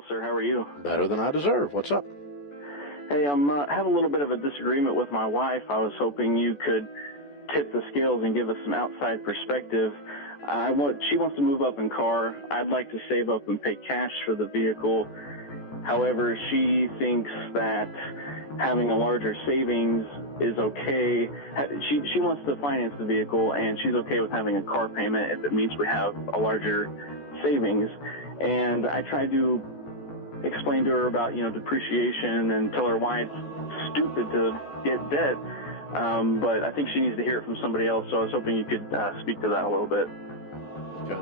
well, sir. How are you? Better than I deserve. What's up? Hey, I have a little bit of a disagreement with my wife. I was hoping you could tip the scales and give us some outside perspective. She wants to move up in car. I'd like to save up and pay cash for the vehicle. However, she thinks that having a larger savings is okay. She wants to finance the vehicle, and she's okay with having a car payment if it means we have a larger savings. And I tried to explain to her about, depreciation and tell her why it's stupid to get debt. But I think she needs to hear it from somebody else, so I was hoping you could speak to that a little bit. Okay.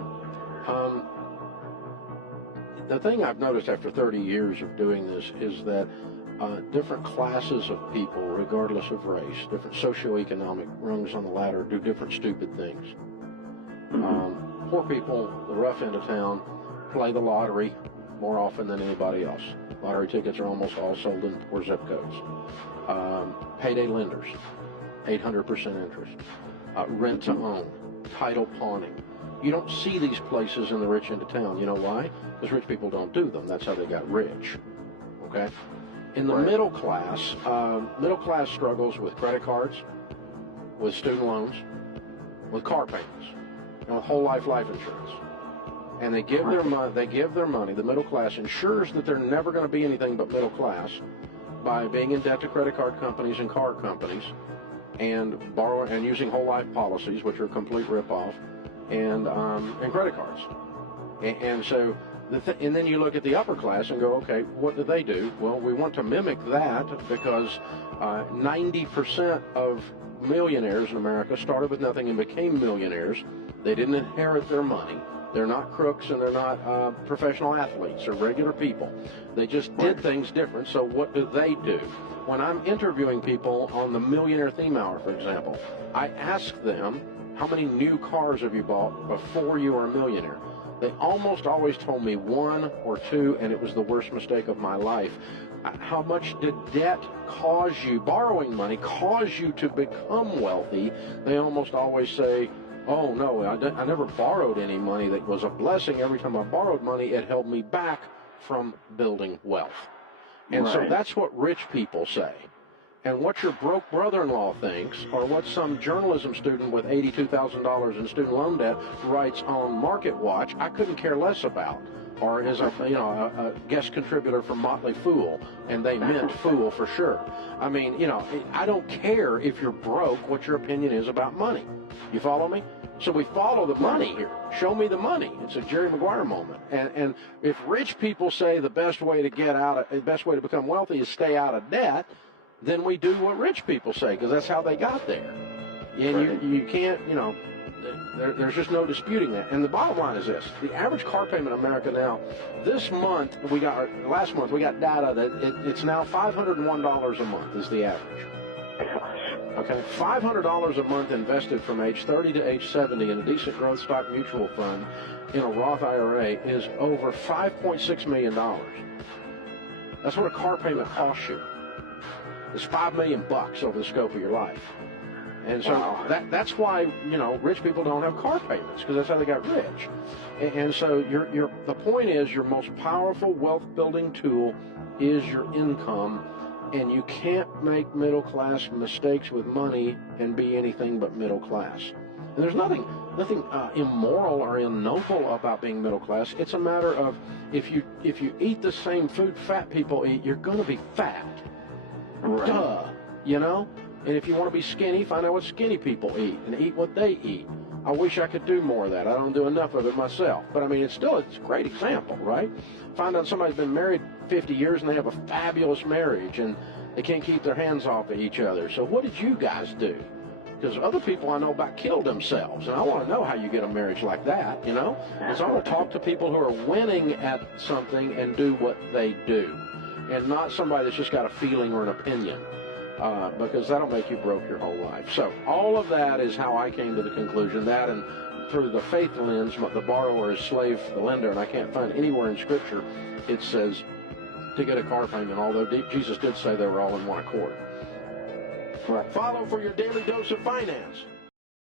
The thing I've noticed after 30 years of doing this is that different classes of people, regardless of race, different socioeconomic rungs on the ladder, do different stupid things. Poor people, the rough end of town, play the lottery more often than anybody else. Lottery tickets are almost all sold in poor zip codes. Payday lenders, 800% interest. Rent to own, title pawning. You don't see these places in the rich end of town. You know why? Because rich people don't do them. That's how they got rich. Okay? In the middle class struggles with credit cards, with student loans, with car payments, and with whole life insurance. And they give their money, the middle class ensures that they're never going to be anything but middle class by being in debt to credit card companies and car companies and borrowing and using whole life policies, which are a complete ripoff, and credit cards. And so, and then you look at the upper class and go, okay, what do they do? Well, we want to mimic that because 90% of millionaires in America started with nothing and became millionaires. They didn't inherit their money. They're not crooks and they're not professional athletes or regular people. They just did things different. So what do they do? When I'm interviewing people on the Millionaire Theme Hour, for example, I ask them, how many new cars have you bought before you were a millionaire? They almost always told me one or two, and it was the worst mistake of my life. How much did debt cause you, borrowing money, cause you to become wealthy? They almost always say, oh, no, I never borrowed any money. That was a blessing. Every time I borrowed money, it held me back from building wealth. And so that's what rich people say. And what your broke brother-in-law thinks, or what some journalism student with $82,000 in student loan debt writes on Market Watch, I couldn't care less about. Or is a guest contributor for Motley Fool, and they meant fool for sure. I mean, I don't care if you're broke what your opinion is about money. You follow me? So we follow the money here. Show me the money. It's a Jerry Maguire moment. And if rich people say the best way to become wealthy is stay out of debt, then we do what rich people say, because that's how they got there. And you can't, there's just no disputing that. And the bottom line is this: the average car payment in America now, last month we got data that it's now $501 a month is the average. Okay, $500 a month invested from age 30 to age 70 in a decent growth stock mutual fund in a Roth IRA is over $5.6 million. That's what a car payment costs you. It's $5 million over the scope of your life. And so that's why, rich people don't have car payments, because that's how they got rich. And so the point is, your most powerful wealth building tool is your income, and you can't make middle class mistakes with money and be anything but middle class. And there's nothing immoral or ignoble about being middle class. It's a matter of if you eat the same food fat people eat, you're going to be fat. Duh, And if you want to be skinny, find out what skinny people eat and eat what they eat. I wish I could do more of that. I don't do enough of it myself. But, I mean, it's a great example, right? Find out somebody's been married 50 years and they have a fabulous marriage and they can't keep their hands off of each other. So what did you guys do? Because other people I know about killed themselves, and I want to know how you get a marriage like that, And so I want to talk to people who are winning at something and do what they do, and not somebody that's just got a feeling or an opinion. Because that'll make you broke your whole life. So all of that is how I came to the conclusion that, and through the faith lens, the borrower is slave to the lender, and I can't find anywhere in Scripture it says to get a car payment, although Jesus did say they were all in one accord. Follow for your daily dose of finance.